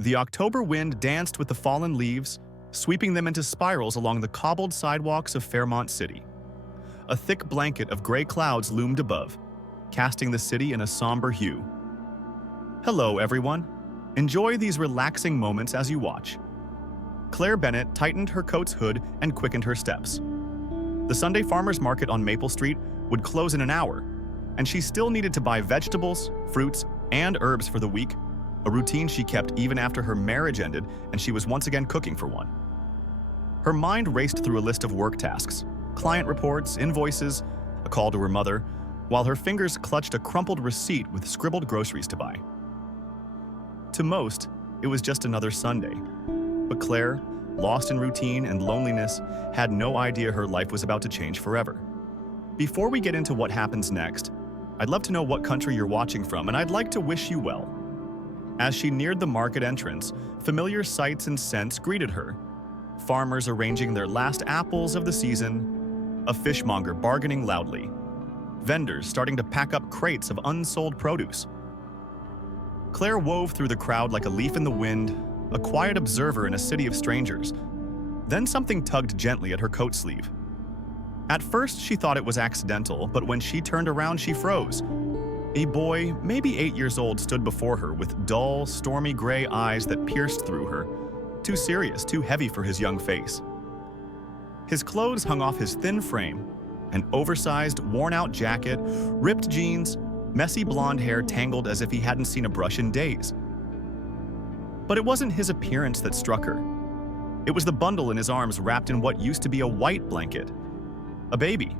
The October wind danced with the fallen leaves, sweeping them into spirals along the cobbled sidewalks of Fairmont City. A thick blanket of gray clouds loomed above, casting the city in a somber hue. Hello, everyone. Enjoy these relaxing moments as you watch. Claire Bennett tightened her coat's hood and quickened her steps. The Sunday farmers market on Maple Street would close in an hour, and she still needed to buy vegetables, fruits, and herbs for the week, a routine she kept even after her marriage ended and she was once again cooking for one. Her mind raced through a list of work tasks, client reports, invoices, a call to her mother, while her fingers clutched a crumpled receipt with scribbled groceries to buy. To most, it was just another Sunday. But Claire, lost in routine and loneliness, had no idea her life was about to change forever. Before we get into what happens next, I'd love to know what country you're watching from, and I'd like to wish you well. As she neared the market entrance, familiar sights and scents greeted her. Farmers arranging their last apples of the season, a fishmonger bargaining loudly, vendors starting to pack up crates of unsold produce. Claire wove through the crowd like a leaf in the wind, a quiet observer in a city of strangers. Then something tugged gently at her coat sleeve. At first, she thought it was accidental, but when she turned around, she froze. A boy, maybe 8 years old, stood before her with dull, stormy gray eyes that pierced through her, too serious, too heavy for his young face. His clothes hung off his thin frame, an oversized, worn-out jacket, ripped jeans, messy blonde hair tangled as if he hadn't seen a brush in days. But it wasn't his appearance that struck her. It was the bundle in his arms wrapped in what used to be a white blanket. A baby.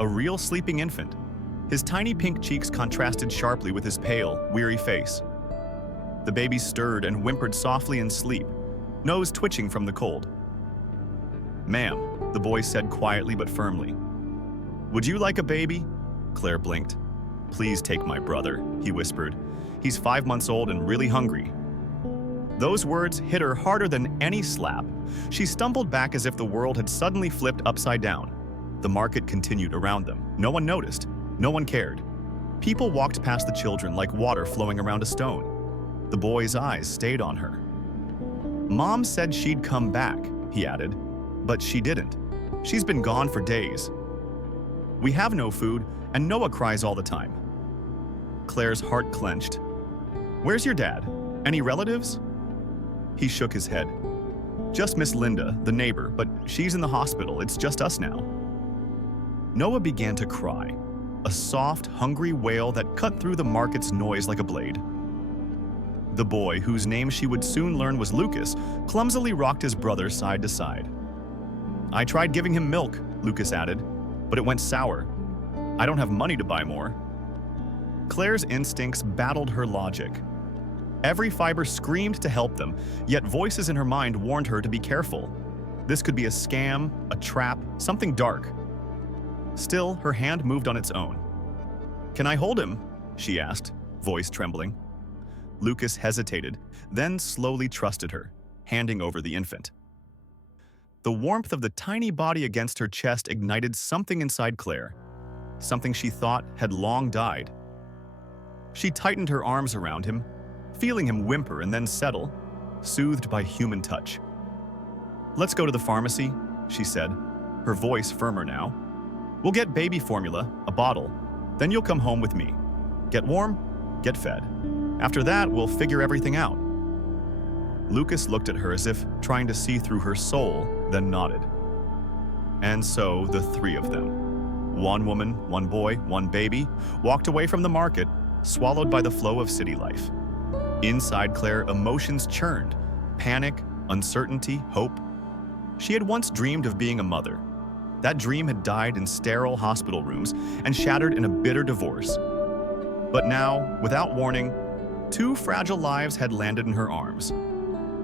A real sleeping infant. His tiny pink cheeks contrasted sharply with his pale, weary face. The baby stirred and whimpered softly in sleep, nose twitching from the cold. "Ma'am," the boy said quietly but firmly. "Would you like a baby?" Claire blinked. "Please take my brother," he whispered. "He's 5 months old and really hungry." Those words hit her harder than any slap. She stumbled back as if the world had suddenly flipped upside down. The market continued around them. No one noticed. No one cared. People walked past the children like water flowing around a stone. The boy's eyes stayed on her. "Mom said she'd come back," he added, "but she didn't. She's been gone for days. We have no food, and Noah cries all the time." Claire's heart clenched. "Where's your dad? Any relatives?" He shook his head. "Just Miss Linda, the neighbor, but she's in the hospital. It's just us now." Noah began to cry, a soft, hungry wail that cut through the market's noise like a blade. The boy, whose name she would soon learn was Lucas, clumsily rocked his brother side to side. "I tried giving him milk," Lucas added, "but it went sour. I don't have money to buy more." Claire's instincts battled her logic. Every fiber screamed to help them, yet voices in her mind warned her to be careful. This could be a scam, a trap, something dark. Still, her hand moved on its own. "Can I hold him?" she asked, voice trembling. Lucas hesitated, then slowly trusted her, handing over the infant. The warmth of the tiny body against her chest ignited something inside Claire, something she thought had long died. She tightened her arms around him, feeling him whimper and then settle, soothed by human touch. "Let's go to the pharmacy," she said, her voice firmer now. "We'll get baby formula, a bottle, then you'll come home with me. Get warm, get fed. After that, we'll figure everything out." Lucas looked at her as if trying to see through her soul, then nodded. And so the three of them, one woman, one boy, one baby, walked away from the market, swallowed by the flow of city life. Inside Claire, emotions churned, panic, uncertainty, hope. She had once dreamed of being a mother. That dream had died in sterile hospital rooms and shattered in a bitter divorce. But now, without warning, 2 fragile lives had landed in her arms.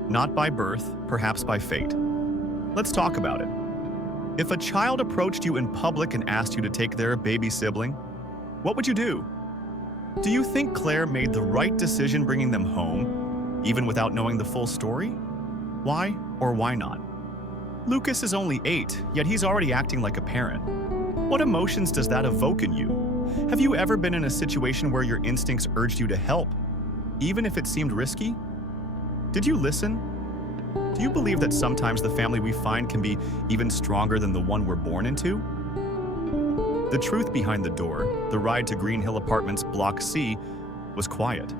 Not by birth, perhaps by fate. Let's talk about it. If a child approached you in public and asked you to take their baby sibling, what would you do? Do you think Claire made the right decision bringing them home, even without knowing the full story? Why or why not? Lucas is only 8, yet he's already acting like a parent. What emotions does that evoke in you? Have you ever been in a situation where your instincts urged you to help, even if it seemed risky? Did you listen? Do you believe that sometimes the family we find can be even stronger than the one we're born into? The truth behind the door, the ride to Green Hill Apartments Block C, was quiet.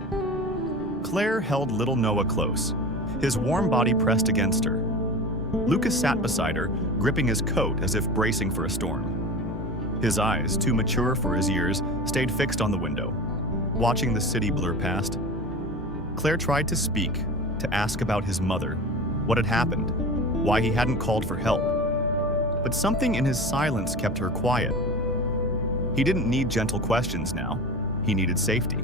Claire held little Noah close, his warm body pressed against her. Lucas sat beside her, gripping his coat as if bracing for a storm. His eyes, too mature for his years, stayed fixed on the window, watching the city blur past. Claire tried to speak, to ask about his mother, what had happened, why he hadn't called for help. But something in his silence kept her quiet. He didn't need gentle questions now. He needed safety.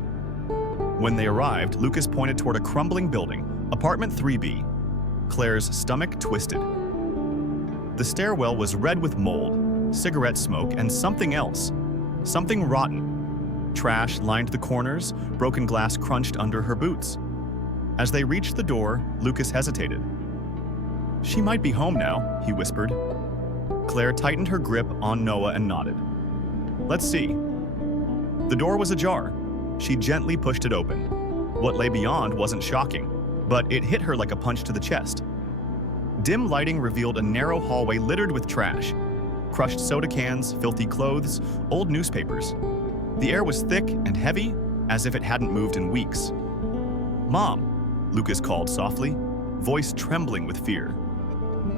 When they arrived, Lucas pointed toward a crumbling building, apartment 3B. Claire's stomach twisted. The stairwell was red with mold, cigarette smoke, and something else. Something rotten. Trash lined the corners, broken glass crunched under her boots. As they reached the door, Lucas hesitated. "She might be home now," he whispered. Claire tightened her grip on Noah and nodded. "Let's see." The door was ajar. She gently pushed it open. What lay beyond wasn't shocking, but it hit her like a punch to the chest. Dim lighting revealed a narrow hallway littered with trash. Crushed soda cans, filthy clothes, old newspapers. The air was thick and heavy, as if it hadn't moved in weeks. "Mom," Lucas called softly, voice trembling with fear.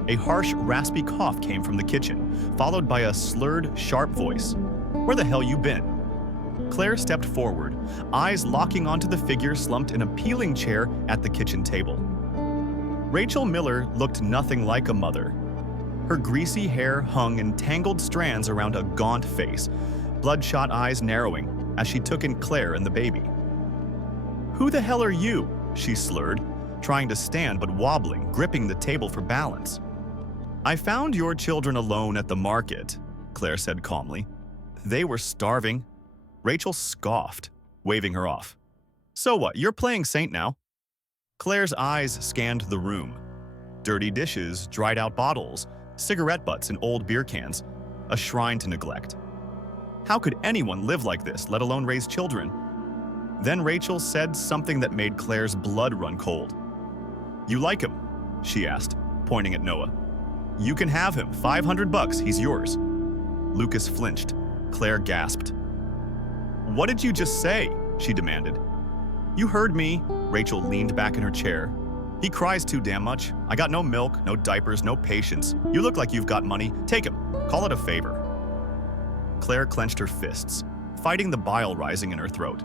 A harsh, raspy cough came from the kitchen, followed by a slurred, sharp voice. "Where the hell you been?" Claire stepped forward, eyes locking onto the figure slumped in a peeling chair at the kitchen table. Rachel Miller looked nothing like a mother. Her greasy hair hung in tangled strands around a gaunt face, bloodshot eyes narrowing as she took in Claire and the baby. "Who the hell are you?" she slurred, trying to stand but wobbling, gripping the table for balance. "I found your children alone at the market," Claire said calmly. "They were starving." Rachel scoffed, waving her off. "So what, you're playing saint now?" Claire's eyes scanned the room. Dirty dishes, dried out bottles, cigarette butts and old beer cans, a shrine to neglect. How could anyone live like this, let alone raise children? Then Rachel said something that made Claire's blood run cold. "You like him?" she asked, pointing at Noah. "You can have him, $500, he's yours." Lucas flinched. Claire gasped. "What did you just say?" she demanded. "You heard me." Rachel leaned back in her chair. "He cries too damn much. I got no milk, no diapers, no patience. You look like you've got money. Take him. Call it a favor." Claire clenched her fists, fighting the bile rising in her throat.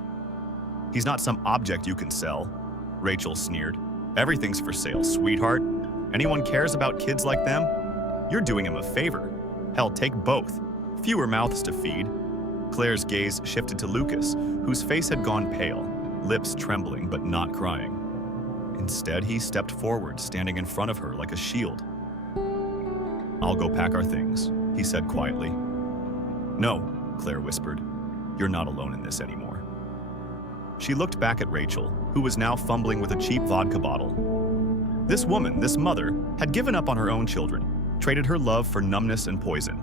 "He's not some object you can sell," Rachel sneered. "Everything's for sale, sweetheart. Anyone cares about kids like them? You're doing him a favor. Hell, take both. Fewer mouths to feed." Claire's gaze shifted to Lucas, whose face had gone pale, lips trembling but not crying. Instead, he stepped forward, standing in front of her like a shield. "I'll go pack our things," he said quietly. "No," Claire whispered. "You're not alone in this anymore." She looked back at Rachel, who was now fumbling with a cheap vodka bottle. This woman, this mother, had given up on her own children, traded her love for numbness and poison.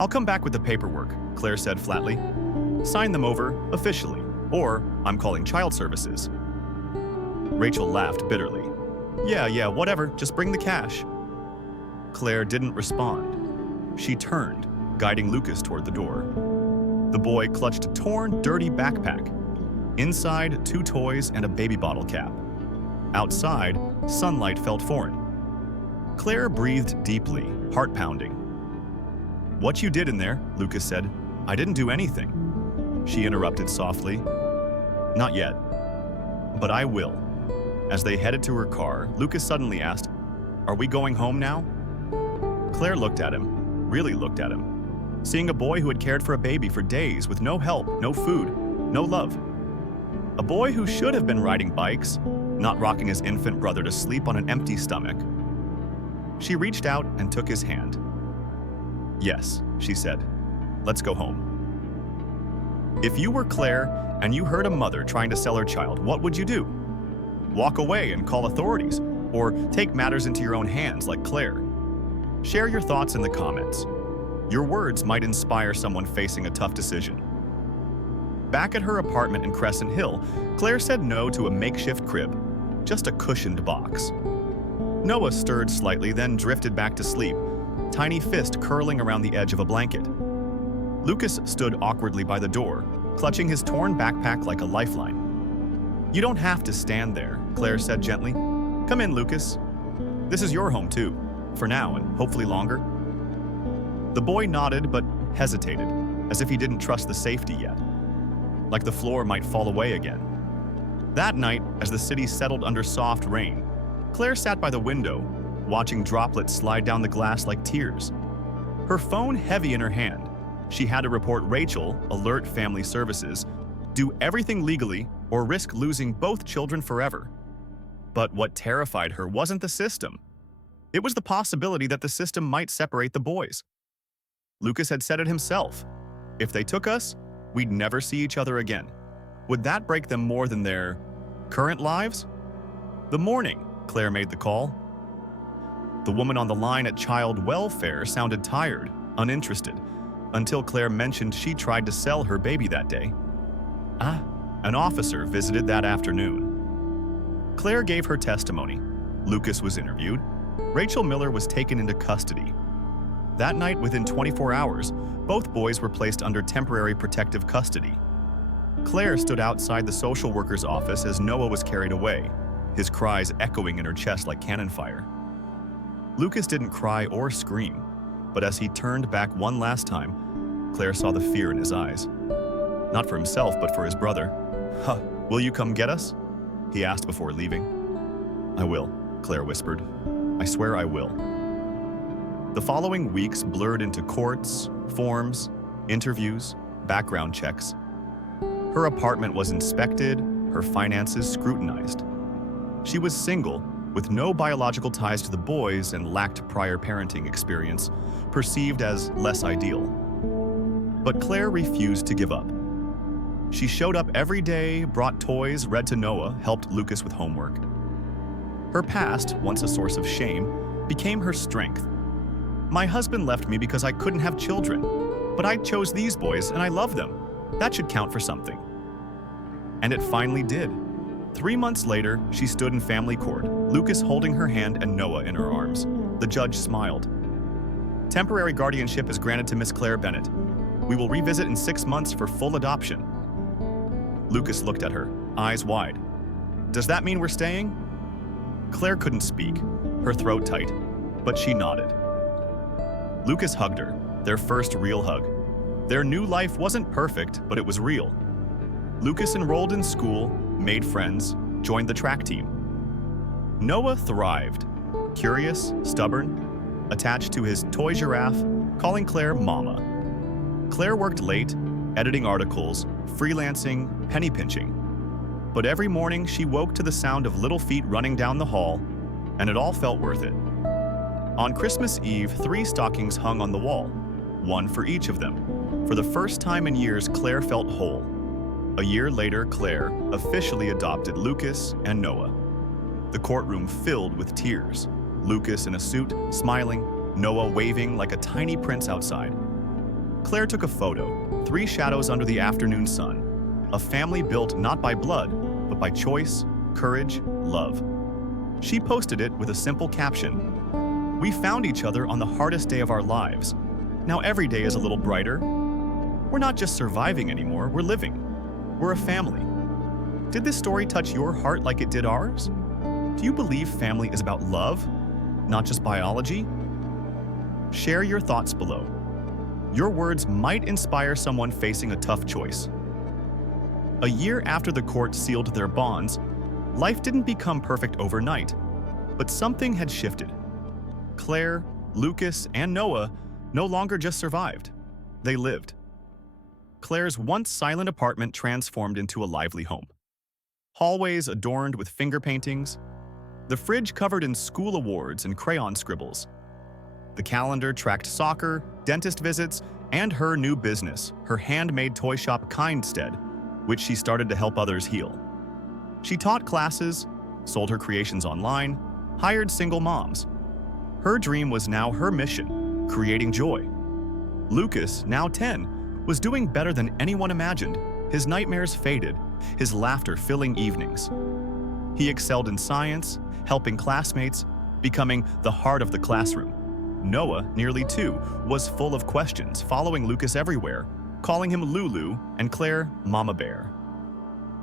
"I'll come back with the paperwork," Claire said flatly. "Sign them over, officially, or I'm calling child services." Rachel laughed bitterly. Yeah, whatever, just bring the cash." Claire didn't respond. She turned, guiding Lucas toward the door. The boy clutched a torn, dirty backpack. Inside, 2 toys and a baby bottle cap. Outside, sunlight felt foreign. Claire breathed deeply, heart pounding. "What you did in there," Lucas said. "I didn't do anything." She interrupted softly. "Not yet. But I will." As they headed to her car, Lucas suddenly asked, "Are we going home now?" Claire looked at him, really looked at him, seeing a boy who had cared for a baby for days with no help, no food, no love. A boy who should have been riding bikes, not rocking his infant brother to sleep on an empty stomach. She reached out and took his hand. "Yes," she said. "Let's go home." If you were Claire and you heard a mother trying to sell her child, what would you do? Walk away and call authorities, or take matters into your own hands like Claire? Share your thoughts in the comments. Your words might inspire someone facing a tough decision. Back at her apartment in Crescent Hill, Claire said no to a makeshift crib, just a cushioned box. Noah stirred slightly, then drifted back to sleep, tiny fist curling around the edge of a blanket. Lucas stood awkwardly by the door, clutching his torn backpack like a lifeline. "You don't have to stand there," Claire said gently. "Come in, Lucas. This is your home too, for now and hopefully longer." The boy nodded but hesitated, as if he didn't trust the safety yet, like the floor might fall away again. That night, as the city settled under soft rain, Claire sat by the window, watching droplets slide down the glass like tears. Her phone heavy in her hand, she had to report Rachel, alert family services, do everything legally or risk losing both children forever. But what terrified her wasn't the system. It was the possibility that the system might separate the boys. Lucas had said it himself. If they took us, we'd never see each other again. Would that break them more than their current lives? The morning Claire made the call. The woman on the line at child welfare sounded tired, uninterested, until Claire mentioned she tried to sell her baby that day. An officer visited that afternoon. Claire gave her testimony. Lucas was interviewed. Rachel Miller was taken into custody. That night, within 24 hours, both boys were placed under temporary protective custody. Claire stood outside the social worker's office as Noah was carried away, his cries echoing in her chest like cannon fire. Lucas didn't cry or scream, but as he turned back one last time, Claire saw the fear in his eyes. Not for himself, but for his brother. Will you come get us?" he asked before leaving. "I will," Claire whispered. "I swear I will." The following weeks blurred into courts, forms, interviews, background checks. Her apartment was inspected, her finances scrutinized. She was single, with no biological ties to the boys and lacked prior parenting experience, perceived as less ideal. But Claire refused to give up. She showed up every day, brought toys, read to Noah, helped Lucas with homework. Her past, once a source of shame, became her strength. "My husband left me because I couldn't have children, but I chose these boys and I love them. That should count for something." And it finally did. 3 months later, she stood in family court, Lucas holding her hand and Noah in her arms. The judge smiled. "Temporary guardianship is granted to Miss Claire Bennett. We will revisit in 6 months for full adoption." Lucas looked at her, eyes wide. "Does that mean we're staying?" Claire couldn't speak, her throat tight, but she nodded. Lucas hugged her, their first real hug. Their new life wasn't perfect, but it was real. Lucas enrolled in school, made friends, joined the track team. Noah thrived, curious, stubborn, attached to his toy giraffe, calling Claire Mama. Claire worked late, editing articles, freelancing, penny pinching. But every morning she woke to the sound of little feet running down the hall, and it all felt worth it. On Christmas Eve, 3 stockings hung on the wall, one for each of them. For the first time in years, Claire felt whole. A year later, Claire officially adopted Lucas and Noah. The courtroom filled with tears. Lucas in a suit, smiling, Noah waving like a tiny prince outside. Claire took a photo, 3 shadows under the afternoon sun, a family built not by blood, but by choice, courage, love. She posted it with a simple caption: "We found each other on the hardest day of our lives. Now every day is a little brighter. We're not just surviving anymore, we're living. We're a family." Did this story touch your heart like it did ours? Do you believe family is about love, not just biology? Share your thoughts below. Your words might inspire someone facing a tough choice. A year after the court sealed their bonds, life didn't become perfect overnight, but something had shifted. Claire, Lucas, and Noah no longer just survived. They lived. Claire's once silent apartment transformed into a lively home. Hallways adorned with finger paintings, the fridge covered in school awards and crayon scribbles. The calendar tracked soccer, dentist visits, and her new business, her handmade toy shop Kindstead, which she started to help others heal. She taught classes, sold her creations online, hired single moms. Her dream was now her mission, creating joy. Lucas, now 10, was doing better than anyone imagined. His nightmares faded, his laughter filling evenings. He excelled in science, helping classmates, becoming the heart of the classroom. Noah, nearly 2, was full of questions, following Lucas everywhere, calling him Lulu and Claire Mama Bear.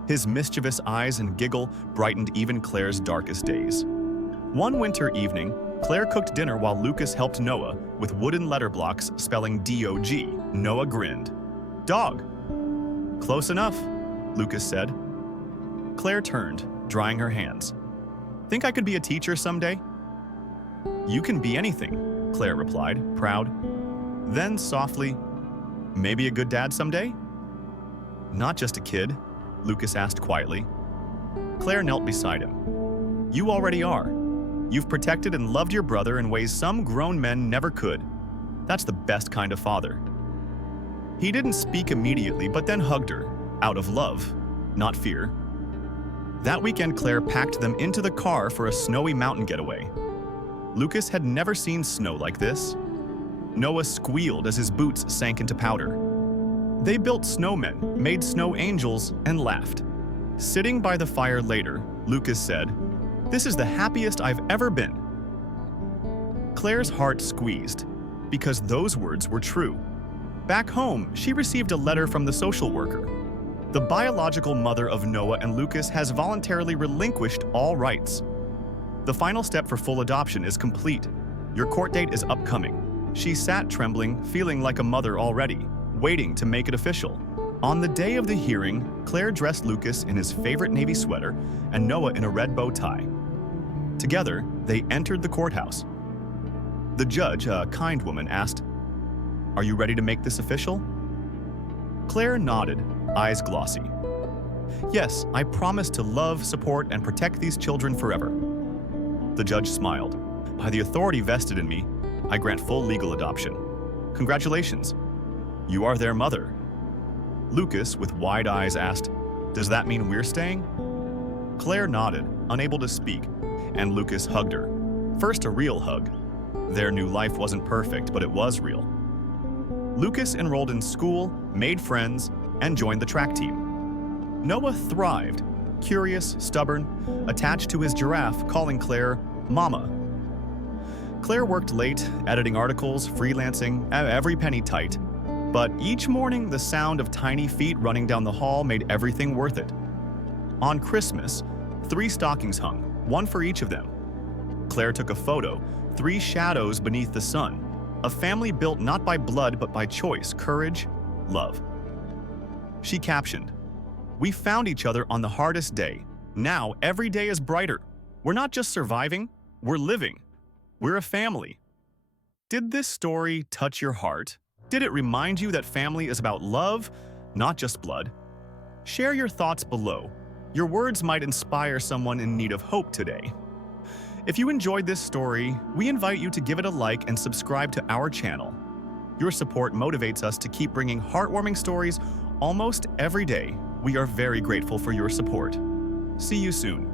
His mischievous eyes and giggle brightened even Claire's darkest days. One winter evening, Claire cooked dinner while Lucas helped Noah with wooden letter blocks spelling D-O-G. Noah grinned. "Dog." "Close enough," Lucas said. Claire turned, drying her hands. "Think I could be a teacher someday?" "You can be anything," Claire replied, proud. Then softly, "Maybe a good dad someday?" "Not just a kid?" Lucas asked quietly. Claire knelt beside him. "You already are. You've protected and loved your brother in ways some grown men never could. That's the best kind of father." He didn't speak immediately, but then hugged her, out of love, not fear. That weekend, Claire packed them into the car for a snowy mountain getaway. Lucas had never seen snow like this. Noah squealed as his boots sank into powder. They built snowmen, made snow angels, and laughed. Sitting by the fire later, Lucas said, "This is the happiest I've ever been." Claire's heart squeezed, because those words were true. Back home, she received a letter from the social worker. The biological mother of Noah and Lucas has voluntarily relinquished all rights. The final step for full adoption is complete. Your court date is upcoming. She sat trembling, feeling like a mother already, waiting to make it official. On the day of the hearing, Claire dressed Lucas in his favorite navy sweater and Noah in a red bow tie. Together, they entered the courthouse. The judge, a kind woman, asked, "Are you ready to make this official?" Claire nodded, eyes glossy. "Yes, I promise to love, support, and protect these children forever." The judge smiled. "By the authority vested in me, I grant full legal adoption. Congratulations. You are their mother." Lucas, with wide eyes, asked, "Does that mean we're staying?" Claire nodded, unable to speak, and Lucas hugged her. First a real hug. Their new life wasn't perfect, but it was real. Lucas enrolled in school, made friends, and joined the track team. Noah thrived, curious, stubborn, attached to his giraffe, calling Claire Mama. Claire worked late, editing articles, freelancing, every penny tight. But each morning, the sound of tiny feet running down the hall made everything worth it. On Christmas, 3 stockings hung, one for each of them. Claire took a photo, 3 shadows beneath the sun, a family built not by blood but by choice, courage, love. She captioned, "We found each other on the hardest day. Now every day is brighter. We're not just surviving, we're living. We're a family." Did this story touch your heart? Did it remind you that family is about love, not just blood? Share your thoughts below. Your words might inspire someone in need of hope today. If you enjoyed this story, we invite you to give it a like and subscribe to our channel. Your support motivates us to keep bringing heartwarming stories almost every day. We are very grateful for your support. See you soon.